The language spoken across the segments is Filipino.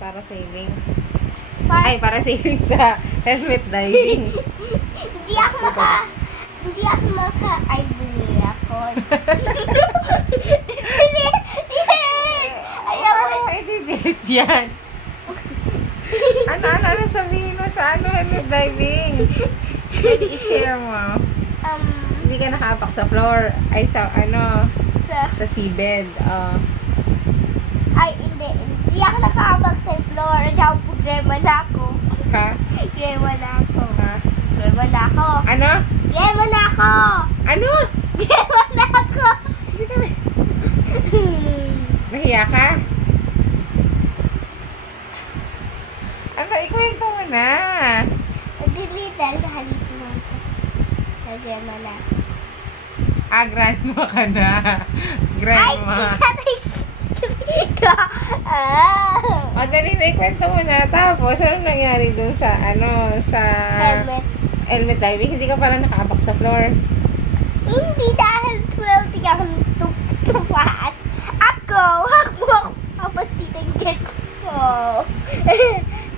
para sailing. Ay, para sailing sa helmet diving. Hindi ako ay bumili ako. Ayaw, i-delete yan. Ano sabihin mo sa helmet diving? Pwede i-share mo. Hindi ka nakapak sa floor. Ay, sa seabed. Ay, hindi ako nakapak sa floor. Diyan po, grema na ako. Ha? Grema na ako. Ha? Grema na ako. Ano? Grema na ako. Ano? Grema na ako. Hindi ka nahiya ka? Ano, ikwento mo na. Dilidal, halito mo ako. Grema na ako. Grandma ka na. Grandma. O, dali na, ikwento mo na. Tapos, ano nangyari dun sa, helmet diving? Hindi ka pala nakaabak sa floor. Hindi dahil 12 ako tumaas. Ako kapatid ko.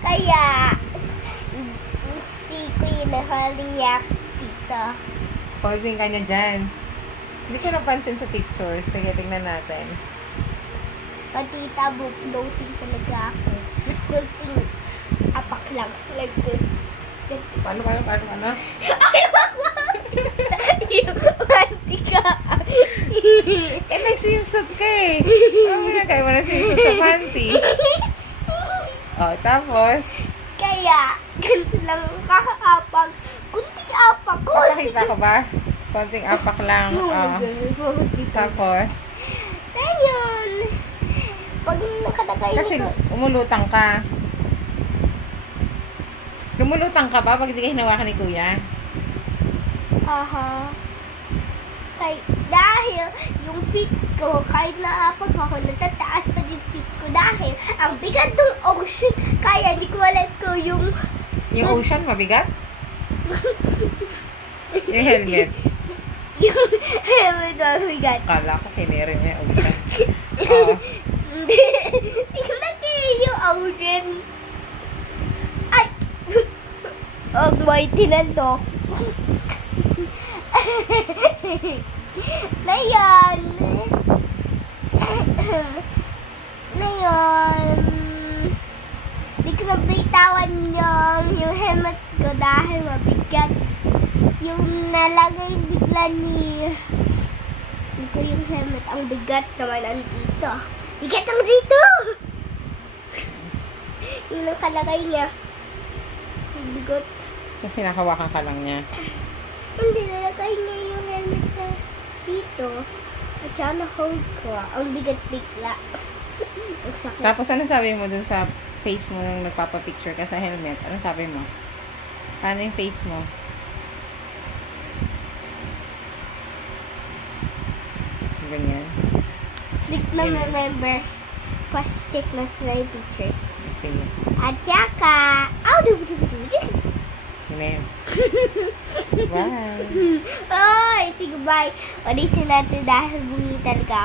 Kaya, si Queen na holding niya dito. Holding ka niya dyan. Hindi ko napansin sa pictures. Sige, tingnan natin. Patita, floating talaga ako. Floating, apak lang. Like this. Paano? Ay, wag! Panty ka. Nag-swimsuit ka eh. Ano kayo mo na swimsuit sa panty? O, tapos? Kaya, ganito lang kakaapak. Kunting apak ko. Papakita ko ba? Konting apak lang. Tapos? Ayun. Pag nakadakay Kasi umulutang ka. Lumulutang ka ba pag hindi ka hinawakan ni Kuya? Aha. Dahil yung feet ko, kahit naapak ako, natataas pa yung feet ko dahil ang bigat ng ocean, kaya hindi ko malet ko yung... Yung ocean, mabigat? Yung helmet? Yung helmet mabigat. Kala ko kiniri niya yung ocean. Hindi. Tingnan kayo yung ocean. Ay! Ang mighty nandok. Na yan. Di ko nabitawan yung helmet ko dahil mabigat. Yung nalagay bigla ni ko yung helmet. Ang bigat naman andito. Bigat ang dito! Yung nakalagay niya. Ang bigot. Kasi nakawakan ka lang niya. Hindi, nalagay niya yung helmet sa dito. At saka na-hold ko. Ang bigat bigla. Ang sakit. Tapos, ano sabi mo dun sa face mo nung nagpapapicture ka sa helmet? Ano sabi mo? Paano yung face mo? Ganyan. Click na remember. Check na sa pictures. Sige. At saka, Ganyan. Bye. Ay, sige bye. Ulitin natin dahil bungi talaga.